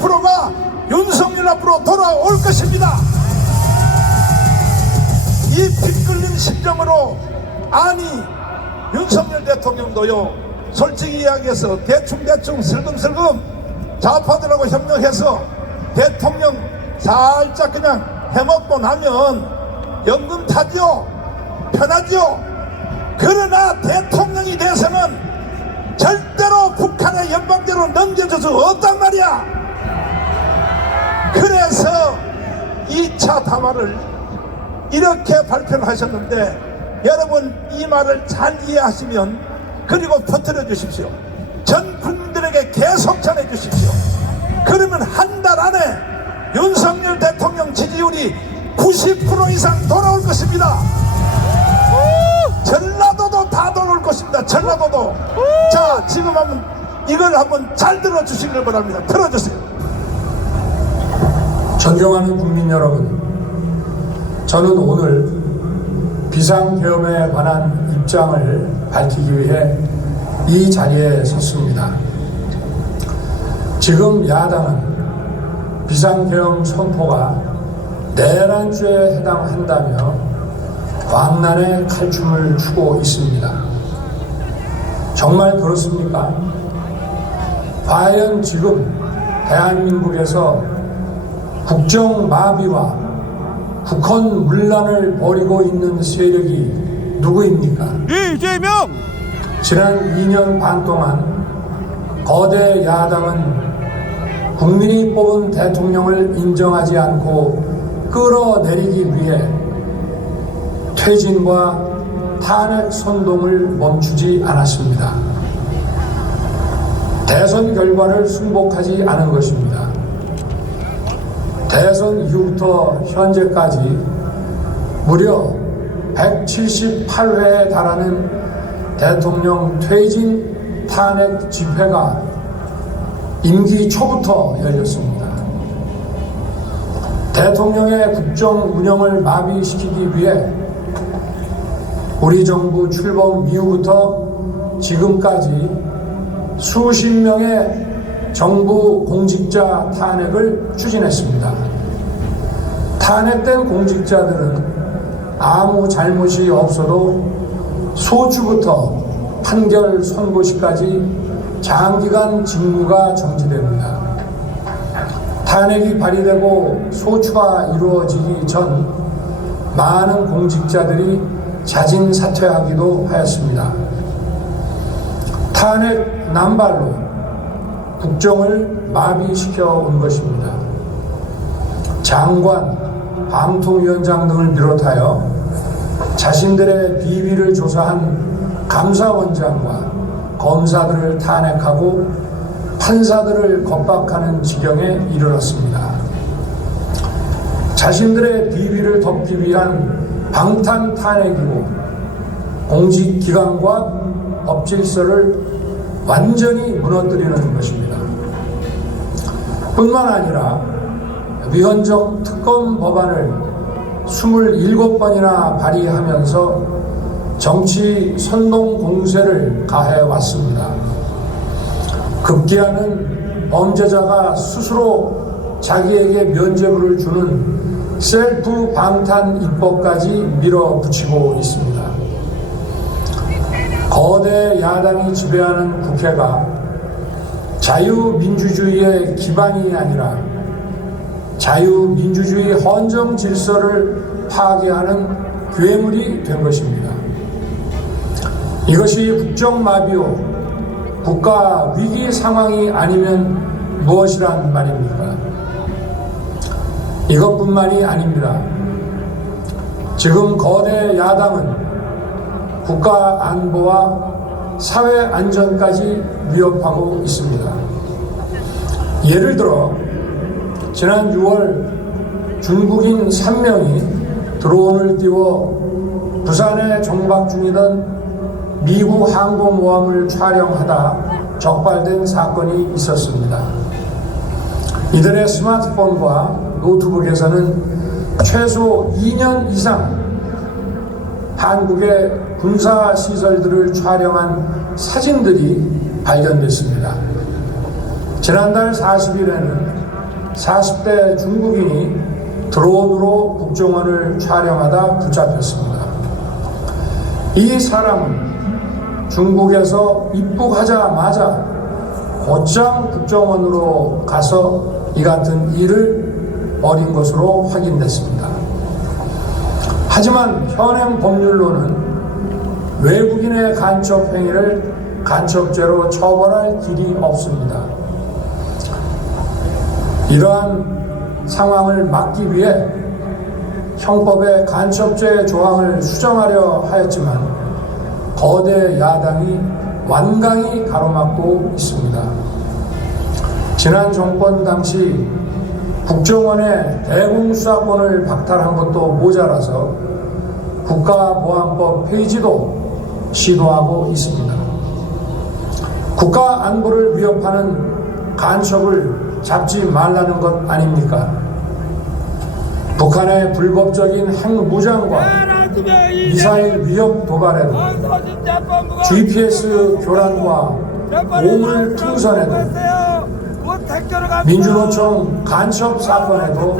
90%가 윤석열 앞으로 돌아올 것입니다. 이 피 끓는 심정으로, 아니 윤석열 대통령도요, 솔직히 이야기해서 대충 슬금슬금 좌파들하고 협력해서 대통령 살짝 그냥 해먹고 나면 연금 타죠, 편하죠. 그러나 대통령이 돼서는 절대로 북한의 연방대로 넘겨줄 수 없단 말이야. 그래서 2차 담화를 이렇게 발표를 하셨는데, 여러분 이 말을 잘 이해하시면, 그리고 퍼뜨려 주십시오. 전 국민들에게 계속 전해 주십시오. 그러면 한 달 안에 윤석열 대통령 지지율이 90% 이상 돌아올 것입니다. 전라도도 다 돌아올 것입니다. 전라도도. 자, 지금 한번 이걸 한번 잘 들어주시길 바랍니다. 들어주세요. 존경하는 국민 여러분, 저는 오늘 비상계엄에 관한 입장을 밝히기 위해 이 자리에 섰습니다. 지금 야당은 비상계엄 선포가 내란죄에 해당한다며 광란의 칼춤을 추고 있습니다. 정말 그렇습니까? 과연 지금 대한민국에서 국정마비와 국헌 문란을 벌이고 있는 세력이 누구입니까? 이재명! 지난 2년 반 동안 거대 야당은 국민이 뽑은 대통령을 인정하지 않고 끌어내리기 위해 퇴진과 탄핵 선동을 멈추지 않았습니다. 대선 결과를 승복하지 않은 것입니다. 대선 이후부터 현재까지 무려 178회에 달하는 대통령 퇴진 탄핵 집회가 임기 초부터 열렸습니다. 대통령의 국정 운영을 마비시키기 위해 우리 정부 출범 이후부터 지금까지 수십 명의 정부 공직자 탄핵을 추진했습니다. 탄핵된 공직자들은 아무 잘못이 없어도 소추부터 판결 선고시까지 장기간 직무가 정지됩니다. 탄핵이 발의되고 소추가 이루어지기 전 많은 공직자들이 자진 사퇴하기도 하였습니다. 탄핵 남발로 국정을 마비시켜 온 것입니다. 장관, 방통위원장 등을 비롯하여 자신들의 비위를 조사한 감사원장과 검사들을 탄핵하고 판사들을 겁박하는 지경에 이르렀습니다. 자신들의 비위를 덮기 위한 방탄 탄핵이고 공직기관과 법질서를 완전히 무너뜨리는 것입니다. 뿐만 아니라 위헌적 특검 법안을 27번이나 발의하면서 정치 선동 공세를 가해왔습니다. 급기야는 범죄자가 스스로 자기에게 면죄부를 주는 셀프 방탄 입법까지 밀어붙이고 있습니다. 거대 야당이 지배하는 국회가 자유민주주의의 기반이 아니라 자유민주주의 헌정 질서를 파괴하는 괴물이 된 것입니다. 이것이 국정마비요 국가 위기 상황이 아니면 무엇이란 말입니까? 이것뿐만이 아닙니다. 지금 거대 야당은 국가 안보와 사회 안전까지 위협하고 있습니다. 예를 들어 지난 6월 중국인 3명이 드론을 띄워 부산에 정박 중이던 미국 항공모함을 촬영하다 적발된 사건이 있었습니다. 이들의 스마트폰과 노트북에서는 최소 2년 이상 한국의 군사시설들을 촬영한 사진들이 발견됐습니다. 지난달 40일에는 40대 중국인이 드론으로 국정원을 촬영하다 붙잡혔습니다. 이 사람은 중국에서 입국하자마자 곧장 국정원으로 가서 이 같은 일을 벌인 것으로 확인됐습니다. 하지만 현행 법률로는 외국인의 간첩 행위를 간첩죄로 처벌할 길이 없습니다. 이러한 상황을 막기 위해 형법의 간첩죄 조항을 수정하려 하였지만 거대 야당이 완강히 가로막고 있습니다. 지난 정권 당시 국정원의 대공수사권을 박탈한 것도 모자라서 국가보안법 폐지도 시도하고 있습니다. 국가 안보를 위협하는 간첩을 잡지 말라는 것 아닙니까? 북한의 불법적인 핵무장과 미사일 위협 도발에도 GPS 교란과 보물 풍선에도 민주노총 간첩 사건에도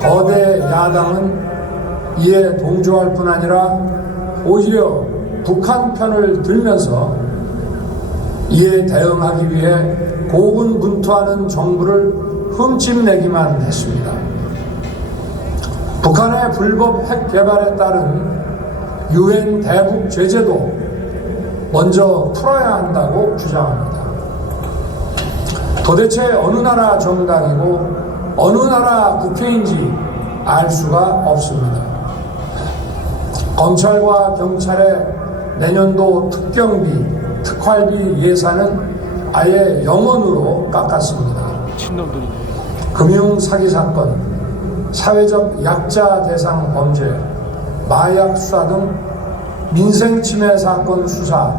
거대 야당은 이에 동조할 뿐 아니라 오히려 북한 편을 들면서 이에 대응하기 위해 고군분투하는 정부를 흠집내기만 했습니다. 북한의 불법 핵 개발에 따른 유엔 대북 제재도 먼저 풀어야 한다고 주장합니다. 도대체 어느 나라 정당이고 어느 나라 국회인지 알 수가 없습니다. 검찰과 경찰의 내년도 특경비, 특활비 예산은 아예 0원으로 깎았습니다. 금융 사기 사건, 사회적 약자 대상 범죄, 마약 수사 등 민생 침해 사건 수사,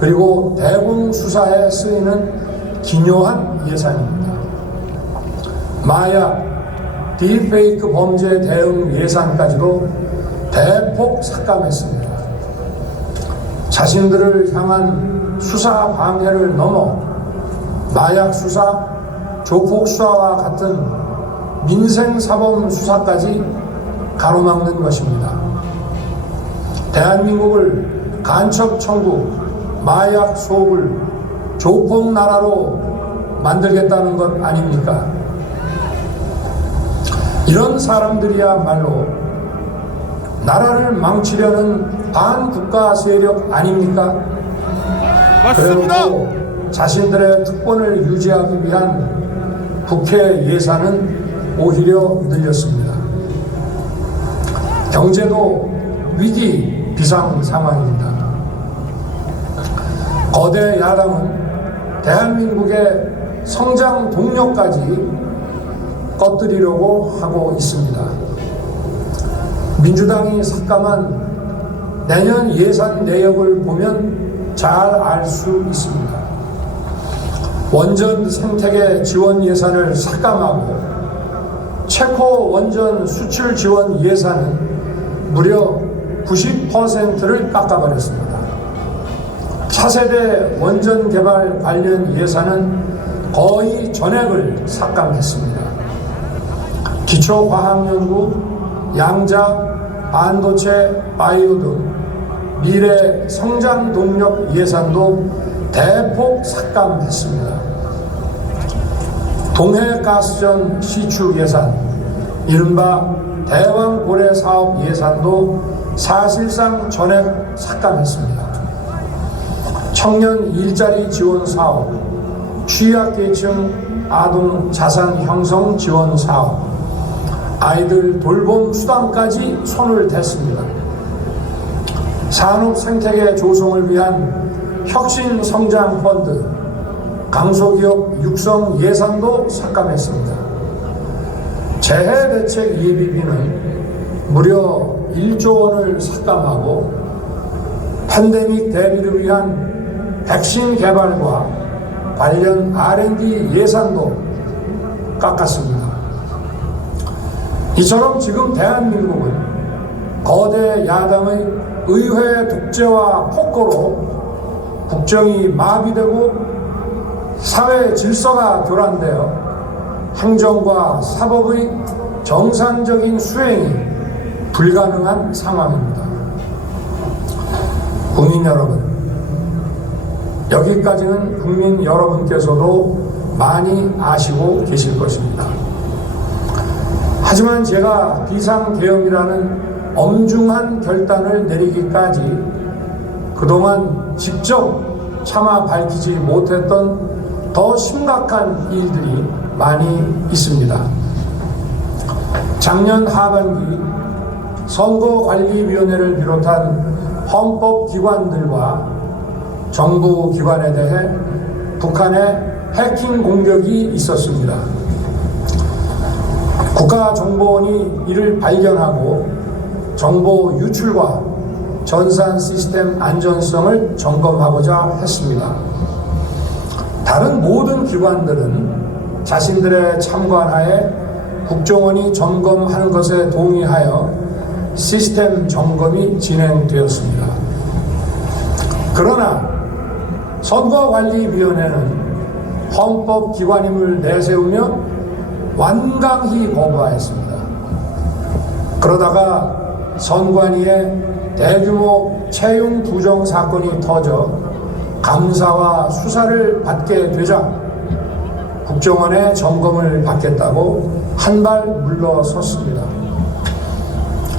그리고 대공 수사에 쓰이는 기묘한 예산입니다. 마약, 딥페이크 범죄 대응 예산까지도 대폭 삭감했습니다. 자신들을 향한 수사 방해를 넘어 마약 수사, 조폭 수사와 같은 민생 사범 수사까지 가로막는 것입니다. 대한민국을 간첩 천국, 마약 소굴, 조폭 나라로 만들겠다는 것 아닙니까? 이런 사람들이야말로 나라를 망치려는 반국가 세력 아닙니까? 맞습니다. 그리고 자신들의 특권을 유지하기 위한 국회 예산은 오히려 늘렸습니다. 경제도 위기 비상 상황입니다. 거대 야당은 대한민국의 성장 동력까지 꺼뜨리려고 하고 있습니다. 민주당이 삭감한 내년 예산 내역을 보면 잘 알 수 있습니다. 원전 생태계 지원 예산을 삭감하고 체코 원전 수출 지원 예산은 무려 90%를 깎아버렸습니다. 차세대 원전 개발 관련 예산은 거의 전액을 삭감했습니다. 기초과학연구, 양자, 반도체, 바이오 등 미래 성장 동력 예산도 대폭 삭감했습니다. 동해가스전 시추 예산, 이른바 대왕고래 사업 예산도 사실상 전액 삭감했습니다. 청년 일자리 지원 사업, 취약계층 아동 자산 형성 지원 사업, 아이들 돌봄 수당까지 손을 댔습니다. 산업 생태계 조성을 위한 혁신 성장 펀드, 강소기업 육성 예산도 삭감했습니다. 재해 대책 예비비는 무려 1조 원을 삭감하고 팬데믹 대비를 위한 백신 개발과 관련 R&D 예산도 깎았습니다. 이처럼 지금 대한민국은 거대 야당의 의회 독재와 폭거로 국정이 마비되고 사회 질서가 교란되어 행정과 사법의 정상적인 수행이 불가능한 상황입니다. 국민 여러분, 여기까지는 국민 여러분께서도 많이 아시고 계실 것입니다. 하지만 제가 비상계엄이라는 엄중한 결단을 내리기까지 그동안 직접 차마 밝히지 못했던 더 심각한 일들이 많이 있습니다. 작년 하반기 선거관리위원회를 비롯한 헌법기관들과 정부기관에 대해 북한의 해킹 공격이 있었습니다. 국가정보원이 이를 발견하고 정보 유출과 전산 시스템 안전성을 점검하고자 했습니다. 다른 모든 기관들은 자신들의 참관하에 국정원이 점검하는 것에 동의하여 시스템 점검이 진행되었습니다. 그러나 선거관리위원회는 헌법기관임을 내세우며 완강히 거부하였습니다. 그러다가 선관위의 대규모 채용 부정 사건이 터져 감사와 수사를 받게 되자 국정원의 점검을 받겠다고 한 발 물러섰습니다.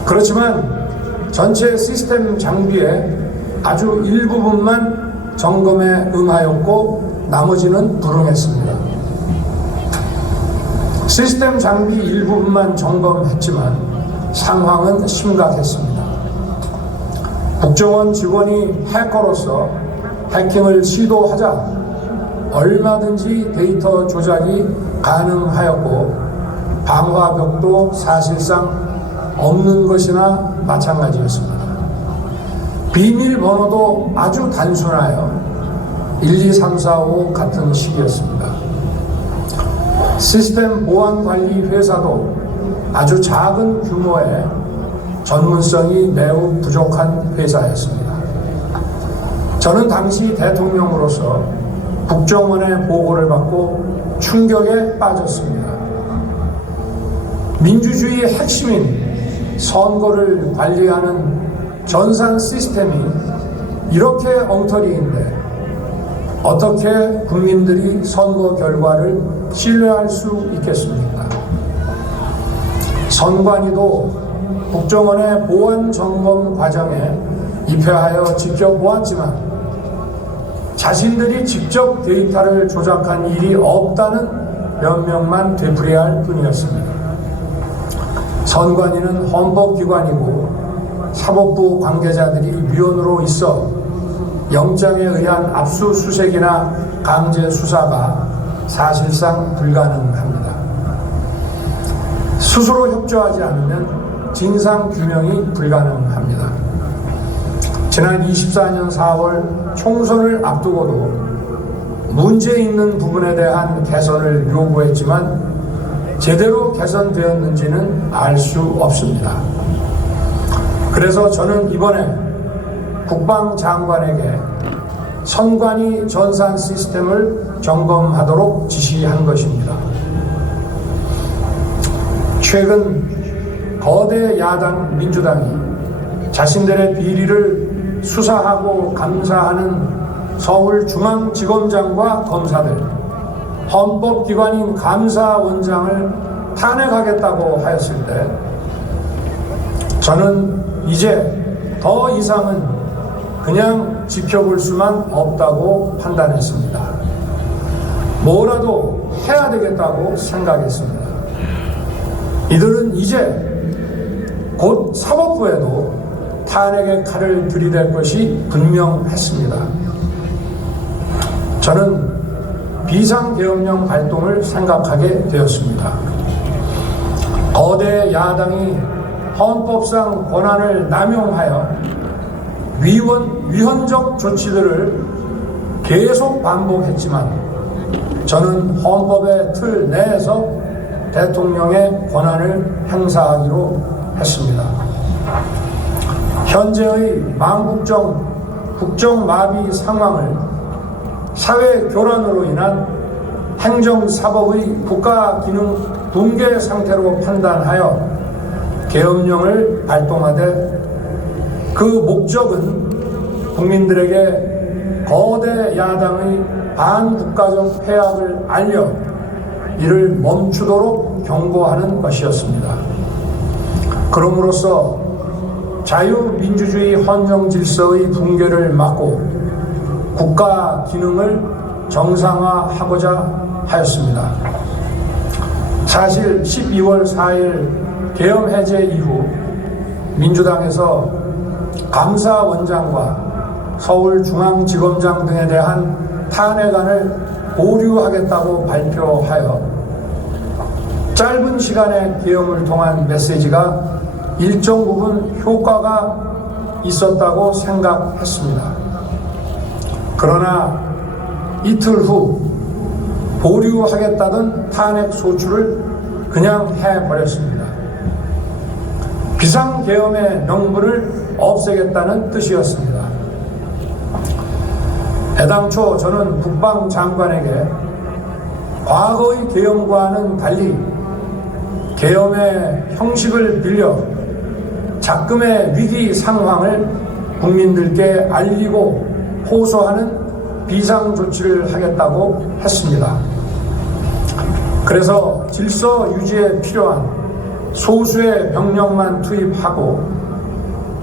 그렇지만 전체 시스템 장비의 아주 일부분만 점검에 응하였고 나머지는 불응했습니다. 시스템 장비 일부분만 점검했지만 상황은 심각했습니다. 국정원 직원이 해커로서 해킹을 시도하자 얼마든지 데이터 조작이 가능하였고 방화벽도 사실상 없는 것이나 마찬가지였습니다. 비밀번호도 아주 단순하여 1, 2, 3, 4, 5 같은 식이었습니다. 시스템 보안관리 회사도 아주 작은 규모의 전문성이 매우 부족한 회사였습니다. 저는 당시 대통령으로서 국정원의 보고를 받고 충격에 빠졌습니다. 민주주의의 핵심인 선거를 관리하는 전산 시스템이 이렇게 엉터리인데 어떻게 국민들이 선거 결과를 신뢰할 수 있겠습니까? 선관위도 국정원의 보안 점검 과정에 입회하여 지켜보았지만 자신들이 직접 데이터를 조작한 일이 없다는 변명만 되풀이할 뿐이었습니다. 선관위는 헌법기관이고 사법부 관계자들이 위원으로 있어 영장에 의한 압수수색이나 강제 수사가 사실상 불가능합니다. 스스로 협조하지 않으면 진상규명이 불가능합니다. 지난 24년 4월 총선을 앞두고도 문제 있는 부분에 대한 개선을 요구했지만 제대로 개선되었는지는 알 수 없습니다. 그래서 저는 이번에 국방장관에게 선관위 전산 시스템을 점검하도록 지시한 것입니다. 최근 거대 야당 민주당이 자신들의 비리를 수사하고 감사하는 서울중앙지검장과 검사들, 헌법기관인 감사원장을 탄핵하겠다고 하였을 때 저는 이제 더 이상은 그냥 지켜볼 수만 없다고 판단했습니다. 뭐라도 해야 되겠다고 생각했습니다. 이들은 이제 곧 사법부에도 탄핵의 칼을 들이댈 것이 분명했습니다. 저는 비상계엄령 발동을 생각하게 되었습니다. 거대 야당이 헌법상 권한을 남용하여 위헌적 조치들을 계속 반복했지만 저는 헌법의 틀 내에서 대통령의 권한을 행사하기로 했습니다. 현재의 망국적 국정마비 상황을 사회 교란으로 인한 행정사법의 국가기능 붕괴 상태로 판단하여 계엄령을 발동하되 그 목적은 국민들에게 거대 야당의 반국가적 폐악을 알려 이를 멈추도록 경고하는 것이었습니다. 그럼으로써 자유민주주의 헌정질서의 붕괴를 막고 국가 기능을 정상화하고자 하였습니다. 사실 12월 4일 계엄 해제 이후 민주당에서 감사원장과 서울중앙지검장 등에 대한 탄핵안을 보류하겠다고 발표하여 짧은 시간의 계엄을 통한 메시지가 일정 부분 효과가 있었다고 생각했습니다. 그러나 이틀 후 보류하겠다던 탄핵 소추를 그냥 해버렸습니다. 비상계엄의 명분을 없애겠다는 뜻이었습니다. 애당초 저는 국방장관에게 과거의 계엄과는 달리 계엄의 형식을 빌려 작금의 위기 상황을 국민들께 알리고 호소하는 비상조치를 하겠다고 했습니다. 그래서 질서 유지에 필요한 소수의 병력만 투입하고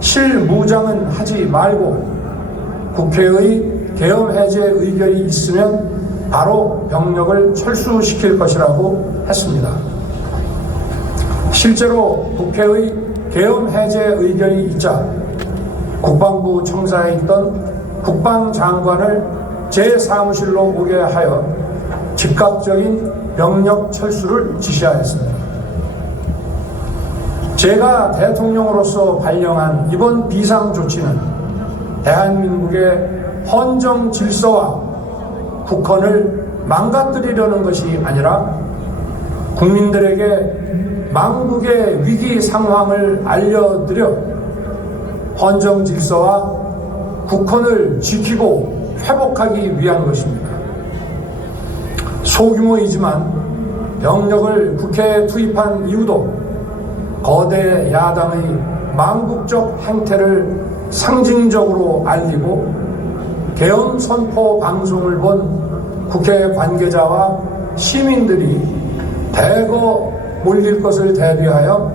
실무장은 하지 말고 국회의 계엄 해제 의결이 있으면 바로 병력을 철수시킬 것이라고 했습니다. 실제로 국회의 계엄 해제 의결이 있자 국방부 청사에 있던 국방장관을 제 사무실로 오게 하여 즉각적인 병력 철수를 지시하였습니다. 제가 대통령으로서 발령한 이번 비상조치는 대한민국의 헌정 질서와 국헌을 망가뜨리려는 것이 아니라 국민들에게 망국의 위기 상황을 알려드려 헌정 질서와 국헌을 지키고 회복하기 위한 것입니다. 소규모이지만 병력을 국회에 투입한 이유도 거대 야당의 망국적 행태를 상징적으로 알리고 계엄 선포 방송을 본 국회 관계자와 시민들이 대거 몰릴 것을 대비하여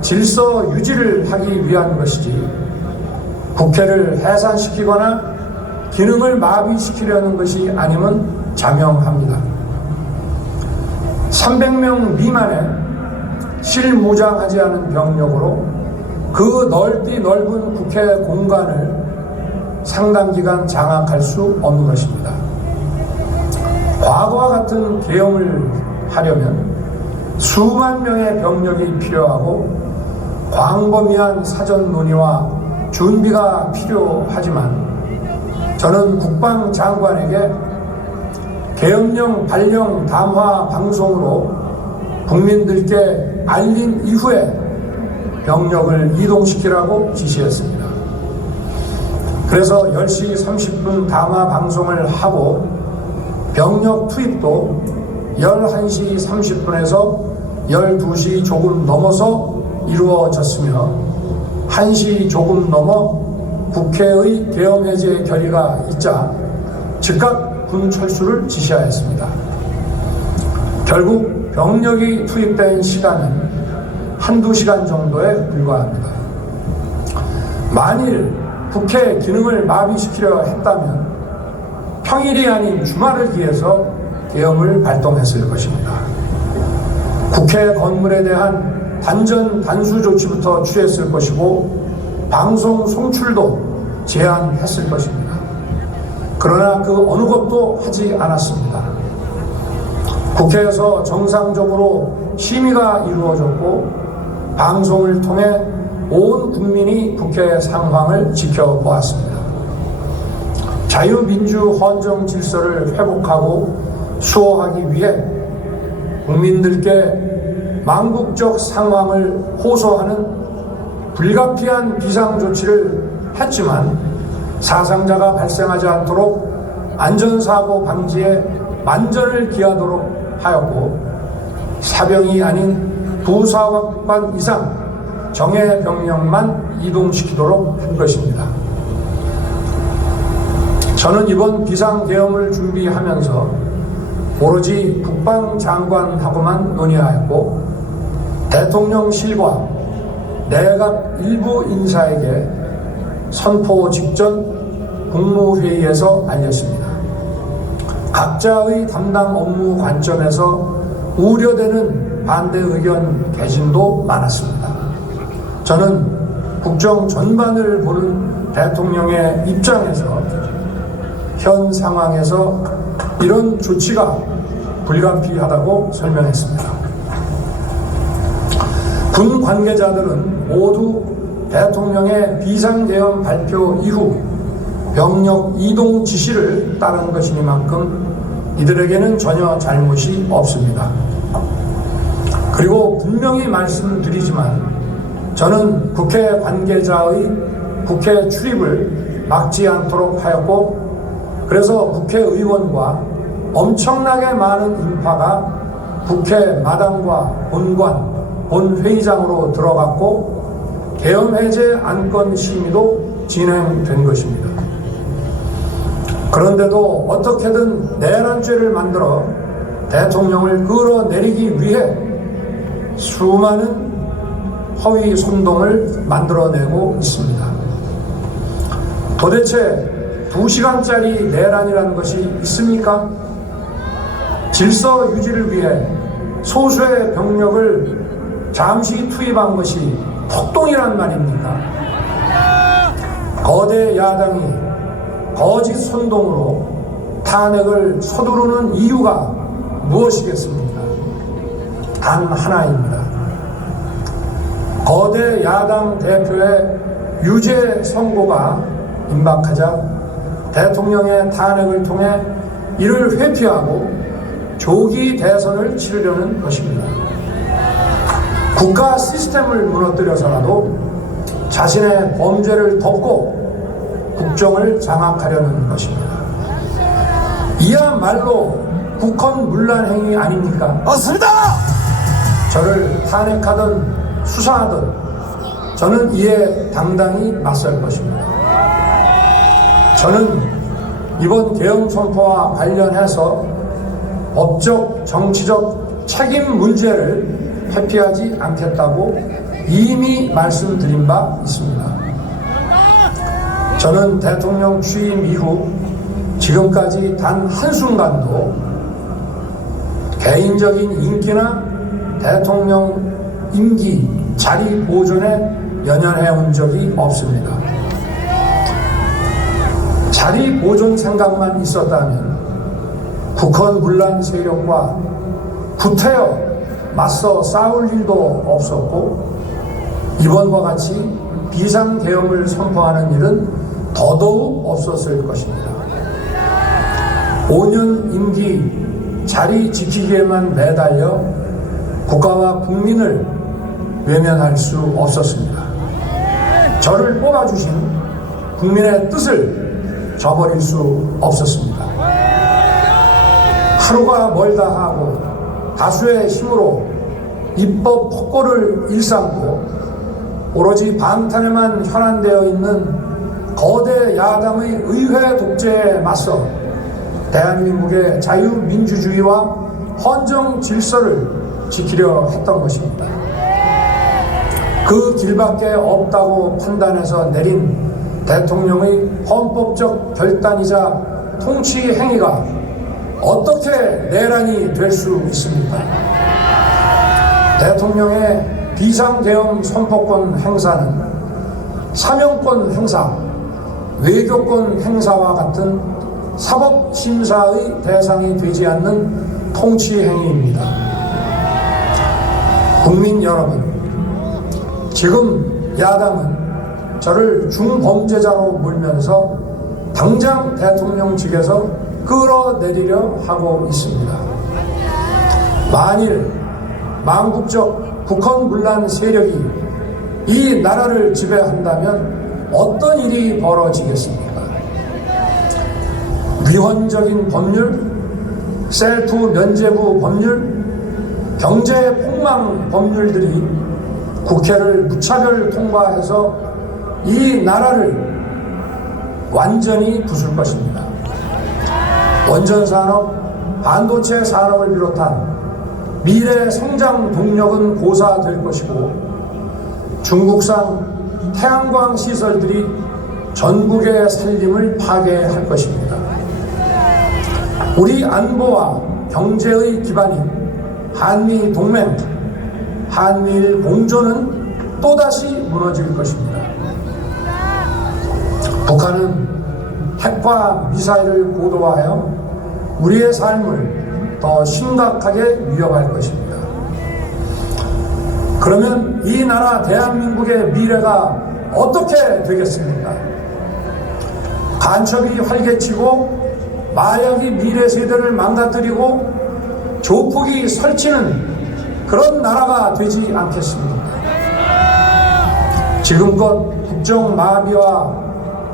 질서 유지를 하기 위한 것이지 국회를 해산시키거나 기능을 마비시키려는 것이 아님은 자명합니다. 300명 미만의 실무장하지 않은 병력으로 그 넓은 국회 공간을 상당 기간 장악할 수 없는 것입니다. 과거와 같은 계엄을 하려면 수만 명의 병력이 필요하고 광범위한 사전 논의와 준비가 필요하지만 저는 국방장관에게 계엄령 발령 담화 방송으로 국민들께 알린 이후에 병력을 이동시키라고 지시했습니다. 그래서 10시 30분 담화 방송을 하고 병력 투입도 11시 30분에서 12시 조금 넘어서 이루어졌으며 1시 조금 넘어 국회의 계엄 해제 결의가 있자 즉각 군 철수를 지시하였습니다. 결국 병력이 투입된 시간은 한두 시간 정도에 불과합니다. 만일 국회 기능을 마비시키려 했다면 평일이 아닌 주말을 기해서 계엄을 발동했을 것입니다. 국회 건물에 대한 단전 단수 조치부터 취했을 것이고 방송 송출도 제한했을 것입니다. 그러나 그 어느 것도 하지 않았습니다. 국회에서 정상적으로 심의가 이루어졌고 방송을 통해 온 국민이 국회 상황을 지켜보았습니다. 자유민주 헌정 질서를 회복하고 수호하기 위해 국민들께 망국적 상황을 호소하는 불가피한 비상조치를 했지만 사상자가 발생하지 않도록 안전사고 방지에 만전을 기하도록 하였고, 사병이 아닌 부사관 이상 정예 병력만 이동시키도록 한 것입니다. 저는 이번 비상계엄을 준비하면서 오로지 국방장관하고만 논의하였고, 대통령실과 내각 일부 인사에게 선포 직전 국무회의에서 알렸습니다. 각자의 담당 업무 관점에서 우려되는 반대 의견 개진도 많았습니다. 저는 국정 전반을 보는 대통령의 입장에서 현 상황에서 이런 조치가 불가피하다고 설명했습니다. 군 관계자들은 모두 대통령의 비상계엄 발표 이후 병력 이동 지시를 따른 것이니만큼 이들에게는 전혀 잘못이 없습니다. 그리고 분명히 말씀드리지만 저는 국회 관계자의 국회 출입을 막지 않도록 하였고, 그래서 국회의원과 엄청나게 많은 인파가 국회 마당과 본관, 본회의장으로 들어갔고, 계엄해제 안건 심의도 진행된 것입니다. 그런데도 어떻게든 내란죄를 만들어 대통령을 끌어내리기 위해 수많은 허위 선동을 만들어내고 있습니다. 도대체 2시간짜리 내란이라는 것이 있습니까? 질서 유지를 위해 소수의 병력을 잠시 투입한 것이 폭동이란 말입니까? 거대 야당이 거짓 선동으로 탄핵을 서두르는 이유가 무엇이겠습니까? 단 하나입니다. 거대 야당 대표의 유죄 선고가 임박하자 대통령의 탄핵을 통해 이를 회피하고 조기 대선을 치르려는 것입니다. 국가 시스템을 무너뜨려서라도 자신의 범죄를 덮고 국정을 장악하려는 것입니다. 이야말로 국헌문란 행위 아닙니까? 맞습니다. 저를 탄핵하든 수사하든 저는 이에 당당히 맞설 것입니다. 저는 이번 계엄 선포와 관련해서 법적, 정치적 책임 문제를 회피하지 않겠다고 이미 말씀드린 바 있습니다. 저는 대통령 취임 이후 지금까지 단 한순간도 개인적인 인기나 대통령 임기 자리 보존에 연연해 온 적이 없습니다. 자리 보존 생각만 있었다면 국헌문란 세력과 구태여 맞서 싸울 일도 없었고, 이번과 같이 비상계엄을 선포하는 일은 더더욱 없었을 것입니다. 5년 임기 자리 지키기에만 매달려 국가와 국민을 외면할 수 없었습니다. 저를 뽑아주신 국민의 뜻을 저버릴 수 없었습니다. 하루가 멀다 하고 다수의 힘으로 입법 폭거를 일삼고 오로지 방탄에만 현안되어 있는 거대 야당의 의회 독재에 맞서 대한민국의 자유민주주의와 헌정 질서를 지키려 했던 것입니다. 그 길밖에 없다고 판단해서 내린 대통령의 헌법적 결단이자 통치 행위가 어떻게 내란이 될 수 있습니까? 대통령의 비상계엄 선포권 행사는 사명권 행사, 외교권 행사와 같은 사법심사의 대상이 되지 않는 통치 행위입니다. 국민 여러분, 지금 야당은 저를 중범죄자로 몰면서 당장 대통령직에서 끌어내리려 하고 있습니다. 만일 망국적 국헌문란 세력이 이 나라를 지배한다면 어떤 일이 벌어지겠습니까? 위헌적인 법률, 셀프 면제부 법률, 경제 폭망 법률들이 국회를 무차별 통과해서 이 나라를 완전히 부술 것입니다. 원전 산업, 반도체 산업을 비롯한 미래 성장 동력은 고사될 것이고, 중국산 태양광 시설들이 전국의 살림을 파괴할 것입니다. 우리 안보와 경제의 기반인 한미 동맹, 한미일 공조는 또다시 무너질 것입니다. 북한은 핵과 미사일을 고도화하여 우리의 삶을 더 심각하게 위협할 것입니다. 그러면 이 나라 대한민국의 미래가 어떻게 되겠습니까? 간첩이 활개치고 마약이 미래 세대를 망가뜨리고 조폭이 설치는 그런 나라가 되지 않겠습니까? 지금껏 국정 마비와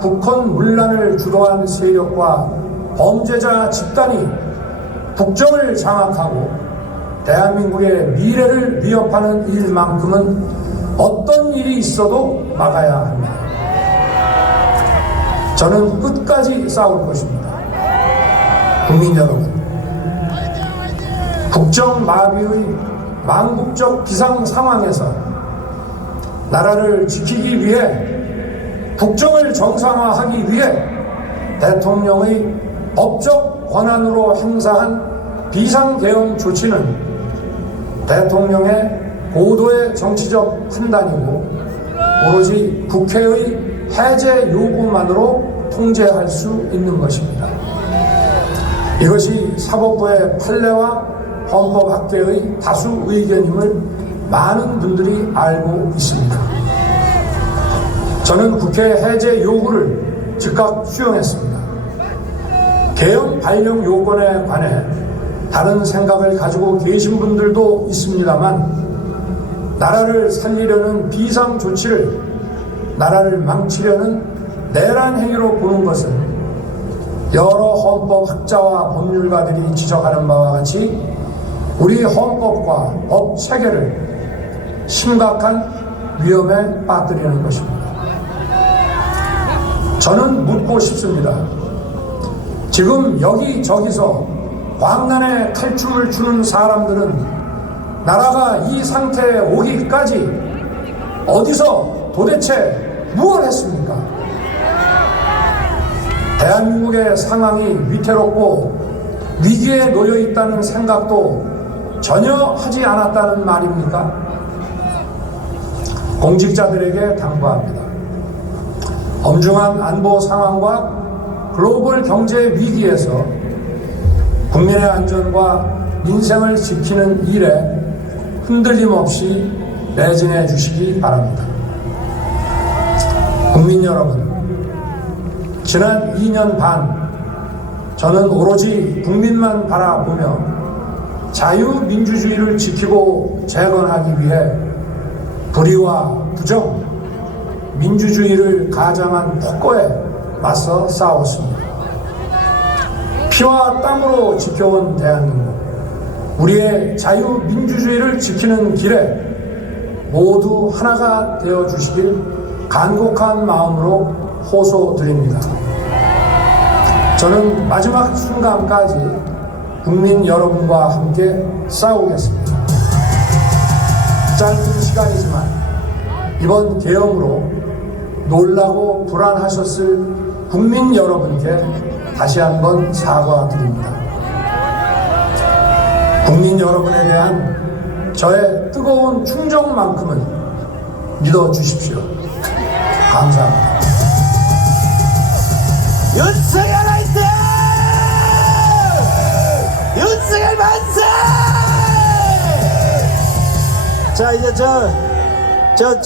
국헌 문란을 주도한 세력과 범죄자 집단이 국정을 장악하고 대한민국의 미래를 위협하는 일만큼은 어떤 일이 있어도 막아야 합니다. 저는 끝까지 싸울 것입니다. 국민 여러분, 국정 마비의 망국적 비상 상황에서 나라를 지키기 위해, 국정을 정상화하기 위해 대통령의 법적 권한으로 행사한 비상대응 조치는 대통령의 고도의 정치적 판단이고 오로지 국회의 해제 요구만으로 통제할 수 있는 것입니다. 이것이 사법부의 판례와 헌법학계의 다수 의견임을 많은 분들이 알고 있습니다. 저는 국회 해제 요구를 즉각 수용했습니다. 계엄 발령 요건에 관해 다른 생각을 가지고 계신 분들도 있습니다만, 나라를 살리려는 비상 조치를 나라를 망치려는 내란 행위로 보는 것은 여러 헌법학자와 법률가들이 지적하는 바와 같이 우리 헌법과 법 체계를 심각한 위험에 빠뜨리는 것입니다. 저는 묻고 싶습니다. 지금 여기저기서 광란에 칼춤을 추는 사람들은 나라가 이 상태에 오기까지 어디서 도대체 무엇을 했습니까? 대한민국의 상황이 위태롭고 위기에 놓여 있다는 생각도 전혀 하지 않았다는 말입니까? 공직자들에게 당부합니다. 엄중한 안보 상황과 글로벌 경제 위기에서 국민의 안전과 민생을 지키는 일에 흔들림 없이 매진해 주시기 바랍니다. 국민 여러분, 지난 2년 반 저는 오로지 국민만 바라보며 자유민주주의를 지키고 재건하기 위해 불의와 부정, 민주주의를 가장한 폭거에 맞서 싸웠습니다. 피와 땀으로 지켜온 대한민국, 우리의 자유민주주의를 지키는 길에 모두 하나가 되어주시길 간곡한 마음으로 호소드립니다. 저는 마지막 순간까지 국민 여러분과 함께 싸우겠습니다. 짧은 시간이지만 이번 계엄으로 놀라고 불안하셨을 국민 여러분께 다시 한번 사과드립니다. 국민 여러분에 대한 저의 뜨거운 충정만큼은 믿어주십시오. 감사합니다. 윤석열 화이팅! 윤석열 만세! 자, 이제 저